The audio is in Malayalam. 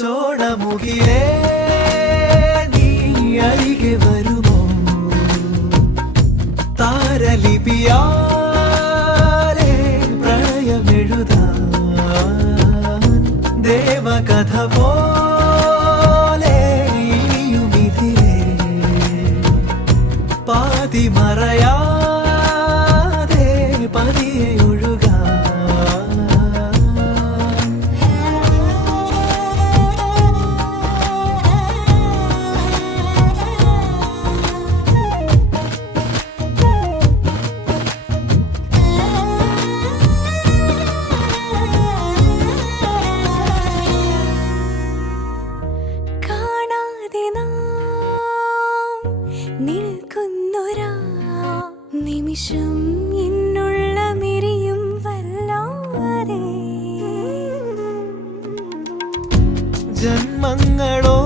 ചോളമുഖിലേ നീ അരികെ വരുമോ താരലിപിയാലേ പ്രണയമെഴുതാൻ ദേവകഥ പോലെ ഇനിയുമിതിലേ പാതി മറയാതെ പതിയെ നിമിഷം ഇന്നുള്ള മിരിയും വല്ലാതെ ജന്മങ്ങളോ